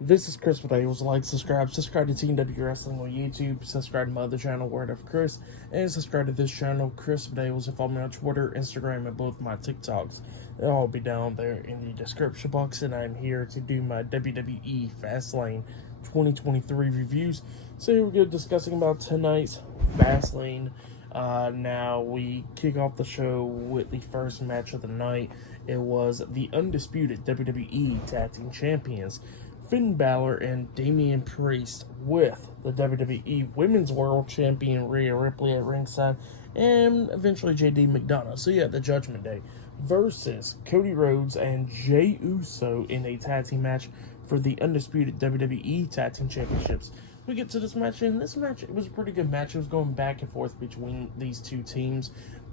This is Chris with Ales. Like, subscribe to Team W Wrestling on YouTube, subscribe to my other channel, Word of Chris, and subscribe to this channel, Chris with Ales, and follow me on Twitter, Instagram, and both my TikToks. They'll all be down there in the description box, and I'm here to do my WWE Fastlane 2023 reviews. So we're going to be discussing about tonight's Fastlane. Now we kick off the show with the first match of the night. It was the Undisputed WWE Tag Team Champions, Finn Balor and Damian Priest, with the WWE Women's World Champion Rhea Ripley at ringside, and eventually JD McDonough. So yeah, the Judgment Day versus Cody Rhodes and Jey Uso in a tag team match for the Undisputed WWE Tag Team Championships. We get to this match, and this match, it was a pretty good match. It was going back and forth between these two teams.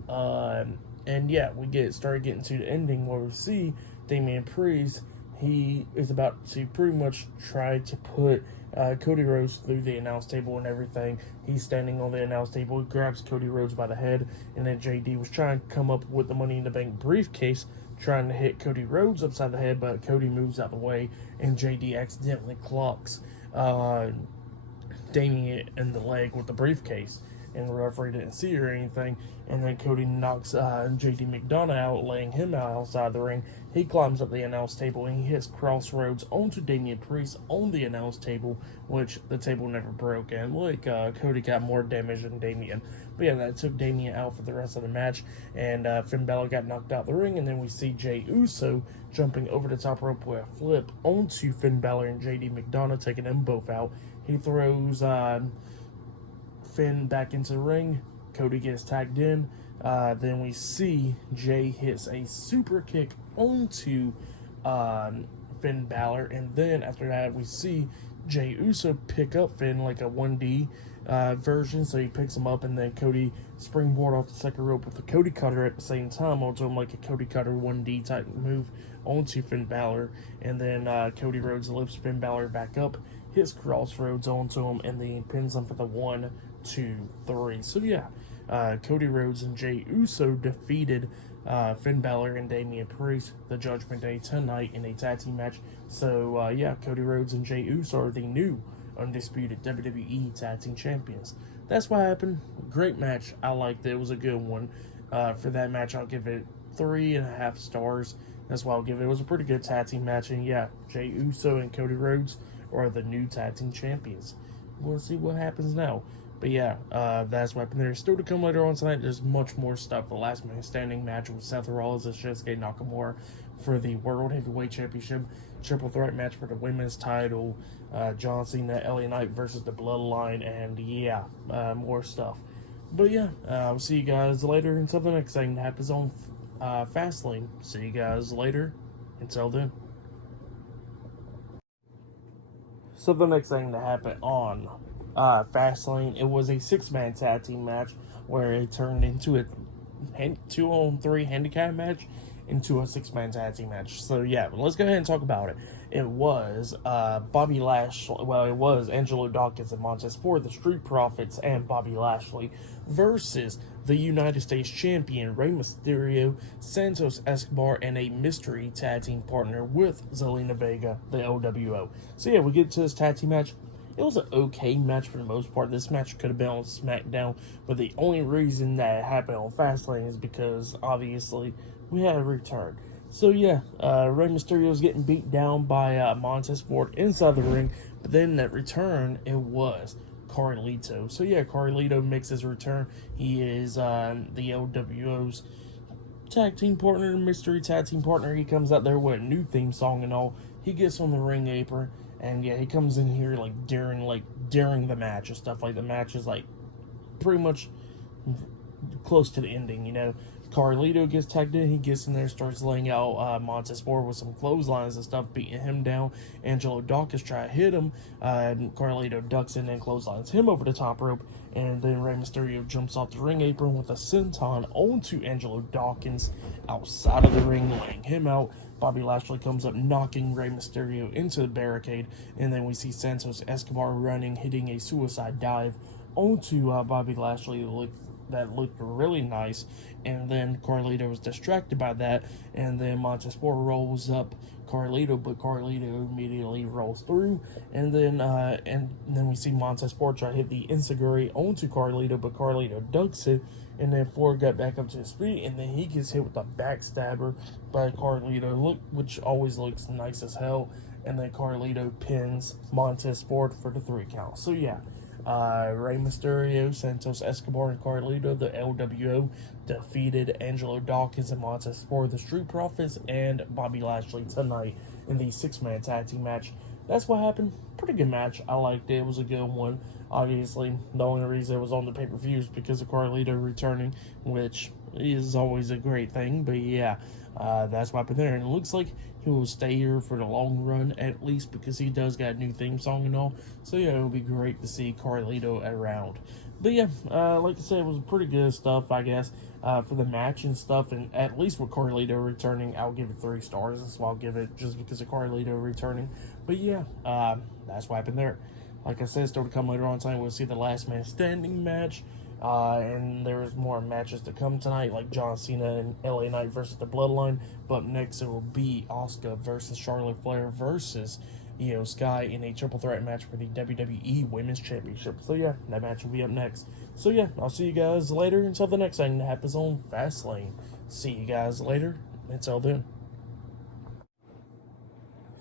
And yeah, we started getting to the ending where we see Damian Priest. He is about to pretty much try to put Cody Rhodes through the announce table and everything. He's standing on the announce table. He grabs Cody Rhodes by the head, and then JD was trying to come up with the Money in the Bank briefcase, trying to hit Cody Rhodes upside the head, but Cody moves out of the way, and JD accidentally clocks Damian in the leg with the briefcase, and the referee didn't see or anything. And then Cody knocks JD McDonough out, laying him out outside the ring. He climbs up the announce table and he hits Crossroads onto Damian Priest on the announce table, which the table never broke. And Cody got more damage than Damian. But yeah, that took Damian out for the rest of the match. And Finn Balor got knocked out the ring. And then we see Jey Uso jumping over the top rope with a flip onto Finn Balor and JD McDonough, taking them both out. He throws Finn back into the ring. Cody gets tagged in. Then we see Jey hits a super kick onto Finn Balor. And then after that, we see Jey Uso pick up Finn like a 1D version. So he picks him up, and then Cody springboard off the second rope with a Cody Cutter at the same time onto him, like a Cody Cutter 1D type move onto Finn Balor. And then Cody Rhodes lifts Finn Balor back up, hits Crossroads onto him, and then pins him for the 1, 2, 3. So yeah, Cody Rhodes and Jey Uso defeated Finn Balor and Damian Priest, the Judgment Day, tonight in a tag team match. So yeah, Cody Rhodes and Jey Uso are the new Undisputed WWE Tag Team Champions. That's what happened. Great match. I liked it. It was a good one. For that match, I'll give it 3.5 stars. That's why I'll give it. It was a pretty good tag team match. And yeah, Jey Uso and Cody Rhodes are the new tag team champions. We'll see what happens now. But yeah, that's what happened there. Still to come later on tonight, there's much more stuff. The last man standing match with Seth Rollins and Shinsuke Nakamura for the World Heavyweight Championship. Triple threat match for the women's title. John Cena, LA Knight versus the Bloodline. And yeah, more stuff. But yeah, we'll see you guys later until the next thing that happens on Fastlane. See you guys later. Until then. So the next thing that happened on Fastlane, it was a 6-man tag team match where it turned into a 2-on-3 handicap match into a 6-man tag team match. So yeah, let's go ahead and talk about it. It was Bobby Lashley, well, it was Angelo Dawkins and Montez Ford, the Street Profits, and Bobby Lashley versus the United States Champion Rey Mysterio, Santos, Escobar, and a mystery tag team partner with Zelina Vega, the LWO. So yeah, we get to this tag team match. It was an okay match for the most part. This match could have been on SmackDown, but the only reason that it happened on Fastlane is because, obviously, we had a return. So yeah, Rey Mysterio was getting beat down by Montez Ford inside the ring, but then that return, it was Carlito. So yeah, Carlito makes his return. He is the LWO's tag team partner, mystery tag team partner. He comes out there with a new theme song and all. He gets on the ring apron, and yeah, he comes in here during the match and stuff. Like, the match is like pretty much close to the ending, you know. Carlito gets tagged in. He gets in there, starts laying out Montez Ford with some clotheslines and stuff, beating him down. Angelo Dawkins try to hit him, and Carlito ducks in and clotheslines him over the top rope. And then Rey Mysterio jumps off the ring apron with a senton onto Angelo Dawkins outside of the ring, laying him out. Bobby Lashley comes up, knocking Rey Mysterio into the barricade. And then we see Santos Escobar running, hitting a suicide dive onto Bobby Lashley, that looked really nice, and then Carlito was distracted by that, and then Montesport rolls up Carlito, but Carlito immediately rolls through, and then we see Montesport try to hit the Enziguri onto Carlito, but Carlito ducks it, and then Ford got back up to his feet, and then he gets hit with a backstabber by Carlito, which always looks nice as hell, and then Carlito pins Montesport for the 3 count. So yeah, Rey Mysterio, Santos, Escobar, and Carlito, the LWO, defeated Angelo Dawkins and Montesport, the Street Profits, and Bobby Lashley tonight in the 6-man tag team match. That's what happened. Pretty good match. I liked it. It was a good one. Obviously, the only reason it was on the pay-per-view is because of Carlito returning, which is always a great thing. But yeah, that's what happened there. And it looks like he will stay here for the long run, at least because he does got a new theme song and all. So yeah, it would be great to see Carlito around. But yeah, like I said, it was pretty good stuff, I guess, for the match and stuff. And at least with Carlito returning, I'll give it 3 stars. That's why I'll give it, just because of Carlito returning. But yeah, that's what happened there. Like I said, still to come later on tonight, we'll see the last man standing match. And there's more matches to come tonight, like John Cena and LA Knight versus the Bloodline. But next it will be Asuka versus Charlotte Flair versus Io Sky in a triple threat match for the WWE Women's Championship. So yeah, that match will be up next. So yeah, I'll see you guys later until the next thing that happens on Fastlane. See you guys later. Until then.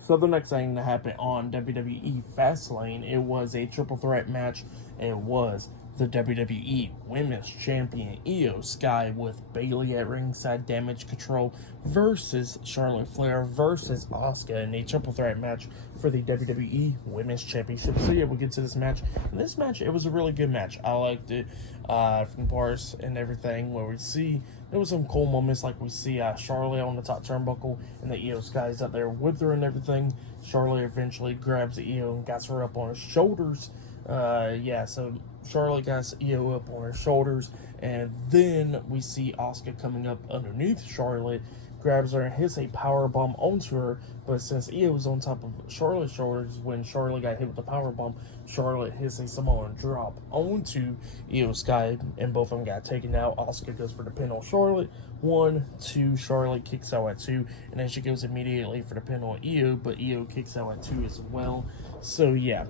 So the next thing that happened on WWE Fastlane, it was a triple threat match. It was the WWE Women's Champion Io Sky with Bayley at ringside, Damage Control versus Charlotte Flair versus Asuka in a triple threat match for the WWE Women's Championship. So yeah, we'll get to this match. And this match, it was a really good match. I liked it from parts and everything, where we see there was some cool moments, like we see Charlotte on the top turnbuckle and the Io Sky's up there with her and everything. Charlotte eventually grabs the Io and gets her up on her shoulders. So Charlotte got Io up on her shoulders, and then we see Asuka coming up underneath Charlotte, grabs her and hits a power bomb onto her. But since Io was on top of Charlotte's shoulders, when Charlotte got hit with the power bomb, Charlotte hits a Samoan drop onto Io Sky, and both of them got taken out. Asuka goes for the pin on Charlotte. 1, 2, Charlotte kicks out at 2, and then she goes immediately for the pin on Io, but Io kicks out at 2 as well. So yeah,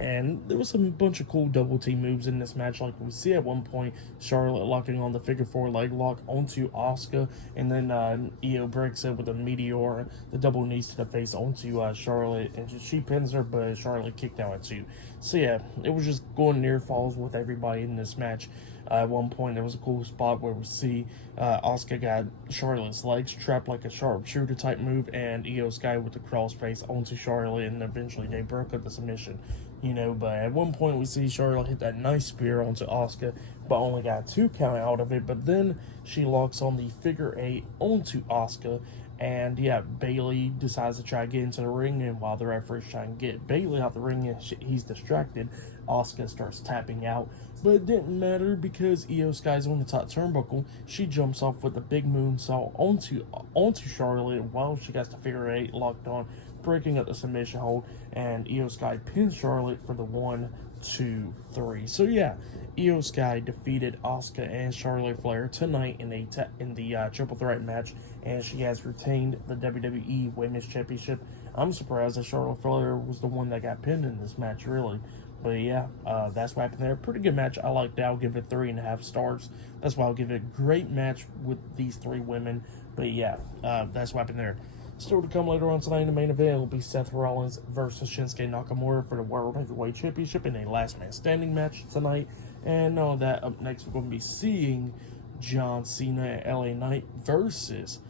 and there was a bunch of cool double team moves in this match, like we see at one point Charlotte locking on the figure 4 leg lock onto Asuka, and then Io breaks it with a meteor, the double knees to the face onto Charlotte, and she pins her, but Charlotte kicked out at 2. So yeah, it was just going near falls with everybody in this match. At one point, there was a cool spot where we see Asuka got Charlotte's legs trapped like a sharpshooter type move, and Io Sky with the cross face onto Charlotte, and eventually they broke up the submission. But at one point we see Charlotte hit that nice spear onto Asuka, but only got 2 count out of it. But then she locks on the figure 8 onto Asuka, and yeah, Bayley decides to try to get into the ring, and while the referee's trying to get Bayley out the ring and he's distracted, Asuka starts tapping out. But it didn't matter because Io Sky's on the top turnbuckle. She jumps off with a big moonsault onto Charlotte while she got the figure 8 locked on, breaking up the submission hold, and Io Sky pins Charlotte for the 1, 2, 3. So yeah, Io Sky defeated Asuka and Charlotte Flair tonight in the triple threat match, and she has retained the WWE Women's Championship. I'm surprised that Charlotte Flair was the one that got pinned in this match, really. But yeah, that's what happened there. Pretty good match. I liked it. I'll give it 3.5 stars. That's why I'll give it a great match with these 3 women. But yeah, that's what happened there. Still to come later on tonight in the main event will be Seth Rollins versus Shinsuke Nakamura for the World Heavyweight Championship in a last man standing match tonight. And all that, up next we're going to be seeing John Cena and LA Knight versus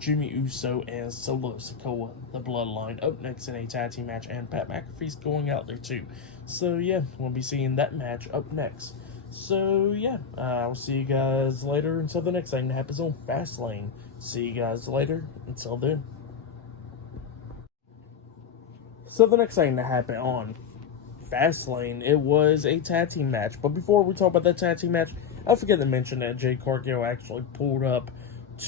Jimmy Uso and Solo Sikoa, the Bloodline, up next in a tag team match, and Pat McAfee's going out there too. So yeah, we'll be seeing that match up next. So yeah, I'll see you guys later until the next thing that happens on Fastlane. See you guys later. Until then. So the next thing that happened on Fastlane, it was a tag team match. But before we talk about that tag team match, I forgot to mention that Jade Cargill actually pulled up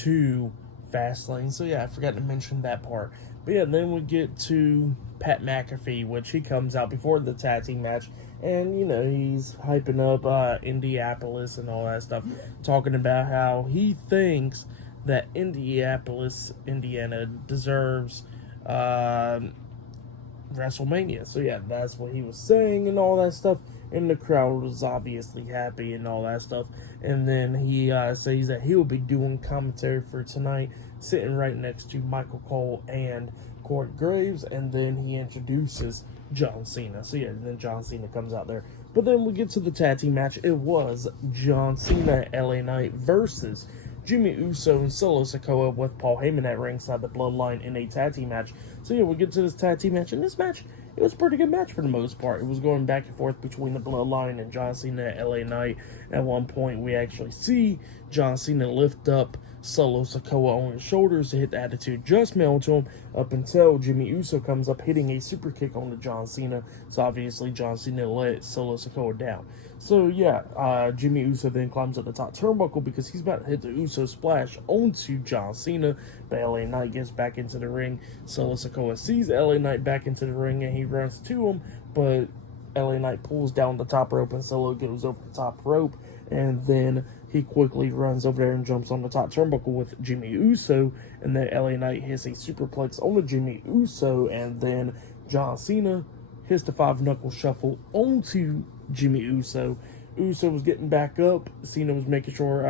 to Fastlane. So yeah, I forgot to mention that part. But yeah, then we get to Pat McAfee, which he comes out before the tag team match, and he's hyping up Indianapolis and all that stuff, talking about how he thinks that Indianapolis, Indiana, deserves WrestleMania. So yeah, that's what he was saying and all that stuff. And the crowd was obviously happy and all that stuff. And then he says that he will be doing commentary for tonight, sitting right next to Michael Cole and Corey Graves. And then he introduces John Cena. So yeah, and then John Cena comes out there. But then we get to the tag team match. It was John Cena, LA Knight versus Jimmy Uso and Solo Sikoa with Paul Heyman at ringside, the Bloodline, in a tag team match. So yeah, we get to this tag team match, and this match, it was a pretty good match for the most part. It was going back and forth between the Bloodline and John Cena and LA Knight. At one point, we actually see John Cena lift up Solo Sikoa on his shoulders to hit the Attitude Adjustment onto him, up until Jimmy Uso comes up hitting a super kick onto John Cena. So obviously John Cena let Solo Sikoa down. So yeah, Jimmy Uso then climbs up the top turnbuckle because he's about to hit the Uso splash onto John Cena. But LA Knight gets back into the ring. Solo Sikoa sees LA Knight back into the ring and he runs to him, but LA Knight pulls down the top rope and Solo goes over the top rope, and then he quickly runs over there and jumps on the top turnbuckle with Jimmy Uso, and then LA Knight hits a superplex on the Jimmy Uso, and then John Cena hits the 5-knuckle shuffle onto Jimmy Uso. Uso was getting back up. Cena was making sure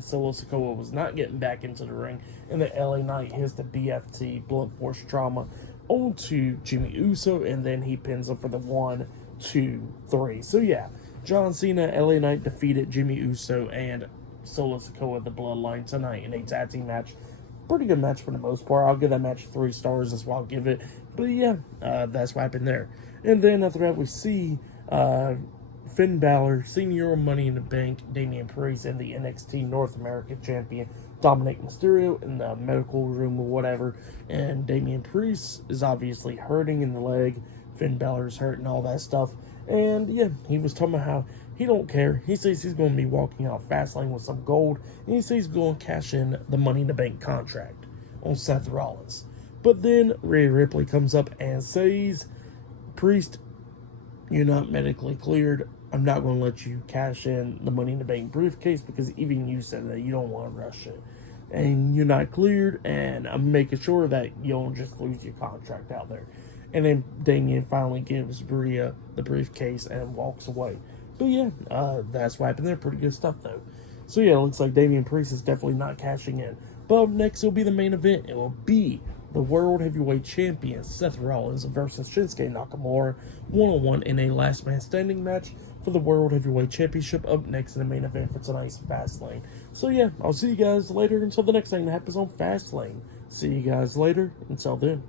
Solo Sikoa was not getting back into the ring, and then LA Knight hits the BFT, blunt force trauma, onto Jimmy Uso, and then he pins him for the 1, 2, 3. So yeah, John Cena, LA Knight defeated Jimmy Uso and Solo Sikoa, the Bloodline, tonight in a tag team match. Pretty good match for the most part. I'll give that match 3 stars. That's what I'll give it. But yeah, that's what happened there. And then after that, we see Finn Balor, Senior Money in the Bank, Damian Priest, and the NXT North American Champion Dominic Mysterio in the medical room or whatever. And Damian Priest is obviously hurting in the leg. Finn Balor's hurting, all that stuff. And yeah, he was talking about how he don't care. He says he's going to be walking out Fastlane with some gold, and he says he's going to cash in the Money in the Bank contract on Seth Rollins. But then Rhea Ripley comes up and says, Priest, you're not medically cleared. I'm not going to let you cash in the Money in the Bank briefcase because even you said that you don't want to rush it. And you're not cleared, and I'm making sure that you don't just lose your contract out there. And then Damian finally gives Rhea the briefcase and walks away. But yeah, that's what happened there. Pretty good stuff, though. So yeah, it looks like Damian Priest is definitely not cashing in. But up next will be the main event. It will be the World Heavyweight Champion Seth Rollins versus Shinsuke Nakamura, one-on-one in a last man standing match for the World Heavyweight Championship, up next in the main event for tonight's Fastlane. So yeah, I'll see you guys later until the next thing that happens on Fastlane. See you guys later. Until then.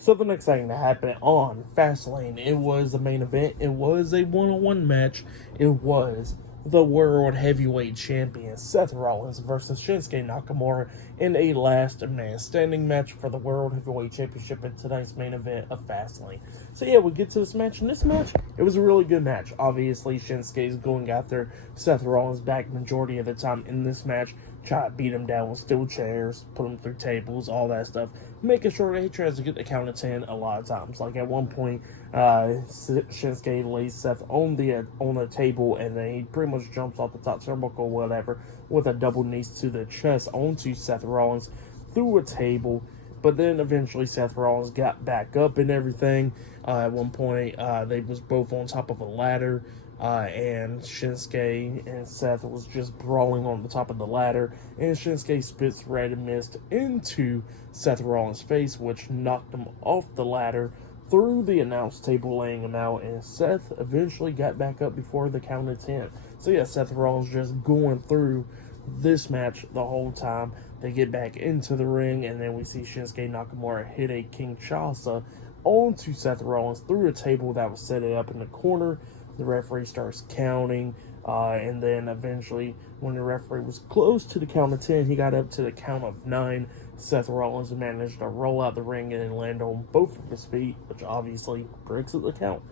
So the next thing that happened on Fastlane, it was the main event. It was a one-on-one match. It was the World Heavyweight Champion Seth Rollins versus Shinsuke Nakamura in a last man standing match for the World Heavyweight Championship in tonight's main event of Fastlane. So yeah, we get to this match, and this match, it was a really good match. Obviously, Shinsuke is going after Seth Rollins back majority of the time in this match, try to beat him down with steel chairs, put him through tables, all that stuff, making sure that he tries to get the count of 10 a lot of times. Like at one point, Shinsuke lays Seth on the table, and then he pretty much jumps off the top turnbuckle or whatever with a double knee to the chest onto Seth Rollins through a table. But then eventually Seth Rollins got back up and everything. At one point, they was both on top of a ladder. And Shinsuke and Seth was just brawling on the top of the ladder, and Shinsuke spits red and mist into Seth Rollins' face, which knocked him off the ladder through the announce table, laying him out, and Seth eventually got back up before the count of 10. So yeah, Seth Rollins just going through this match the whole time. They get back into the ring, and then we see Shinsuke Nakamura hit a Kinshasa onto Seth Rollins through a table that was set up in the corner. The referee starts counting, and then eventually, when the referee was close to the count of 10, he got up to the count of 9. Seth Rollins managed to roll out the ring and land on both of his feet, which obviously breaks up the count.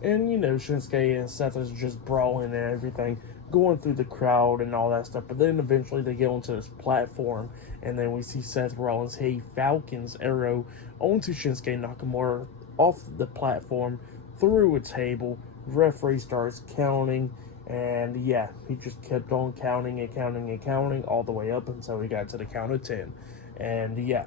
And, Shinsuke and Seth is just brawling and everything, going through the crowd and all that stuff. But then eventually they get onto this platform, and then we see Seth Rollins hit Falcon's arrow onto Shinsuke Nakamura off the platform through a table. Referee starts counting, and yeah, he just kept on counting and counting and counting all the way up until he got to the count of 10. And yeah,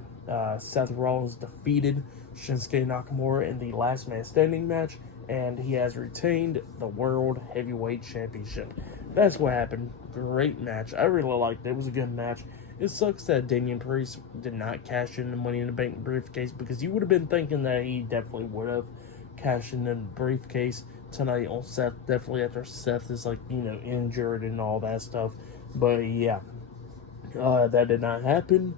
Seth Rollins defeated Shinsuke Nakamura in the last man standing match, and he has retained the World Heavyweight Championship. That's what happened. Great match. I really liked it. It was a good match. It sucks that Damian Priest did not cash in the Money in the Bank briefcase, because you would have been thinking that he definitely would have cashed in the briefcase tonight on Seth, definitely after Seth is injured and all that stuff. But yeah, that did not happen.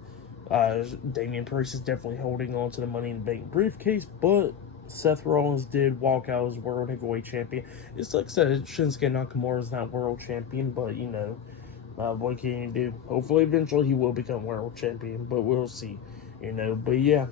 Damian Priest is definitely holding on to the Money in the Bank briefcase, but Seth Rollins did walk out as World Heavyweight Champion. It's like I said, Shinsuke Nakamura is not World Champion, but what can you do? Hopefully eventually he will become World Champion, but we'll see. But yeah,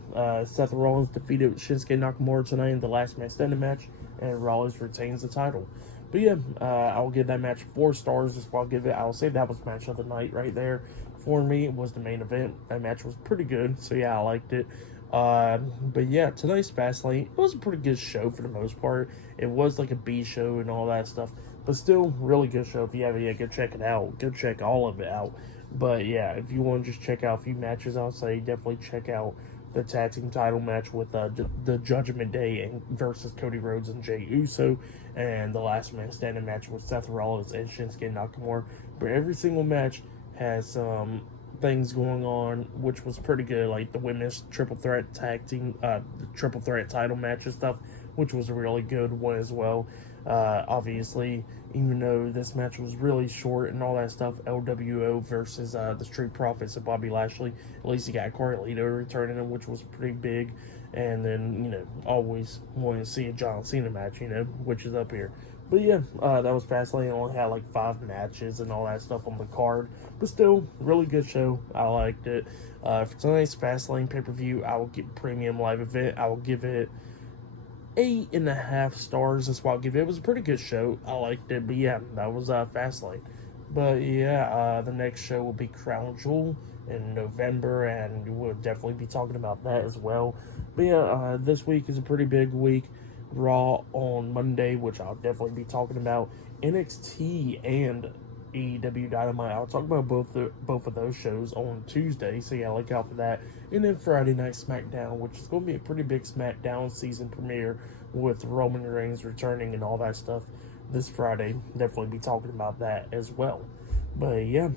Seth Rollins defeated Shinsuke Nakamura tonight in the last man standing match, and Rollins retains the title. But yeah, I'll give that match 4 stars. That's what I'll say that was match of the night right there. For me, it was the main event. That match was pretty good, so yeah, I liked it. But yeah, tonight's Fastlane, it was a pretty good show for the most part. It was like a B show and all that stuff, but still, really good show. If you haven't yet, go check it out. Go check all of it out. But yeah, if you want to just check out a few matches, I'll say definitely check out the tag team title match with the Judgment Day versus Cody Rhodes and Jey Uso, and the last man standing match with Seth Rollins and Shinsuke Nakamura. But every single match has some things going on, which was pretty good, like the women's triple threat tag team, the triple threat title match and stuff, which was a really good one as well. Obviously, even though this match was really short and all that stuff, LWO versus the Street Profits and Bobby Lashley, at least you got Carlito returning, which was pretty big. And then, always wanting to see a John Cena match, which is up here. But yeah, that was Fastlane. It only had like 5 matches and all that stuff on the card. But still, really good show. I liked it. For tonight's Fastlane pay-per-view, I will get premium live event. I will give it 8.5 stars. That's what I'll give it. It was a pretty good show. I liked it. But yeah, that was Fastlane. But yeah, the next show will be Crown Jewel in November, and we'll definitely be talking about that as well. But yeah, this week is a pretty big week. Raw on Monday, which I'll definitely be talking about. NXT and AEW Dynamite, I'll talk about both of those shows on Tuesday, so yeah, look out for that. And then Friday Night SmackDown, which is going to be a pretty big SmackDown season premiere with Roman Reigns returning and all that stuff this Friday. Definitely be talking about that as well. But yeah,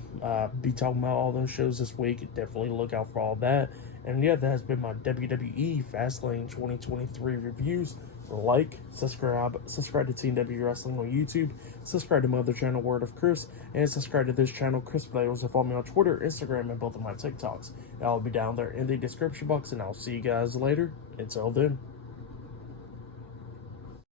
be talking about all those shows this week. Definitely look out for all that. And yeah, that has been my WWE Fastlane 2023 reviews. Like, subscribe to Team W Wrestling on YouTube, subscribe to my other channel, Word of Chris, and subscribe to this channel, Chris Players, and follow me on Twitter, Instagram, and both of my TikToks. I'll be down there in the description box, and I'll see you guys later. Until then.